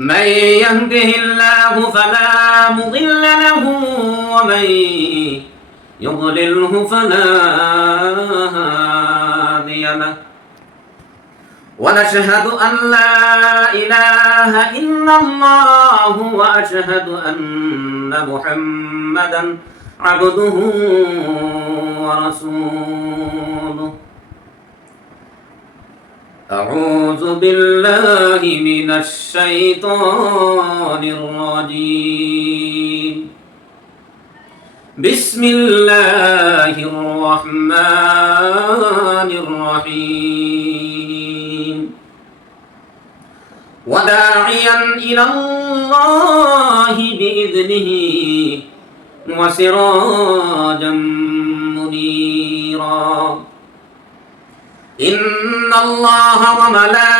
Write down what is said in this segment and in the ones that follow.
من يهده الله فلا مضل له ومن يضلله فلا هادي له. ونشهد أن لا إله إلا الله وأشهد أن محمدا عبده ورسوله. أعوذ بالله من الشيطان الرجيم. بسم الله الرحمن الرحيم. وداعيا إلى الله بإذنه وسراجا منيرا. إن الله وملائكته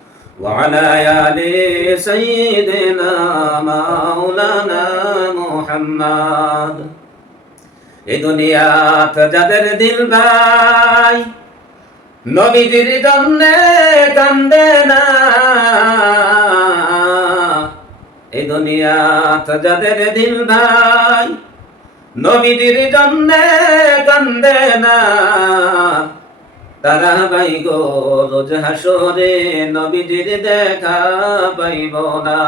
وعلى آل سيدنا مولانا محمد এই দুনিয়াত যাদের দিল ভাই নবীজির জন্যে কান্দে না এই দুনিয়াত যাদের দিল ভাই নবীজির জন্যে কান্দে না তারা গো রোজ হাসরে নবীজির দেখা পাইব না।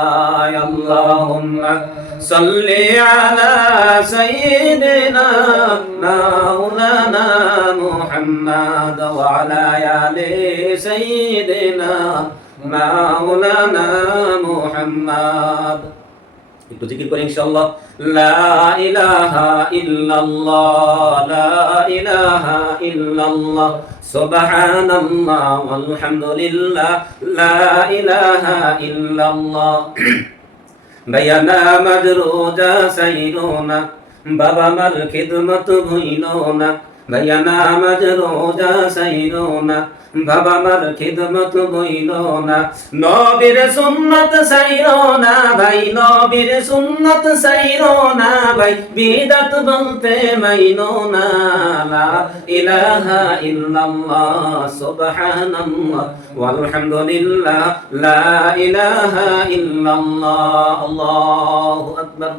আল্লাহুম্মা সাল্লি আলা সাইয়্যিদিনা মাওলানা মুহাম্মদ ওয়া আলা আলি সাইয়্যিদিনা মাওলানা মুহাম্মদ। একটু জিকির করি ইনশাআল্লাহ। লা ইলাহা ইল্লাল্লাহ, লা ইলাহা ইল্লাল্লাহ, সুবহানাল্লাহ ওয়ালহামদুলিল্লাহ, লা ইলাহা ইল্লাল্লাহ। ভাইয়ানা মাজরুজা সাইরোনা, বাবা মার খিদমত ভুইলো না ভাইয়ানা মাজরুজা সাইরোনা বাবা মার খিদমত বইল না। নবীর সুন্নত সাইর না ভাই, নবীর সুন্নত সাইর না ভাই, বিদাত বলতে মাইন না। লা ইলাহা ইল্লাল্লাহ, সুবহানাল্লাহ, ওয়ালহামদুলিল্লাহ, লা ইলাহা ইল্লাল্লাহ, আল্লাহু আকবার।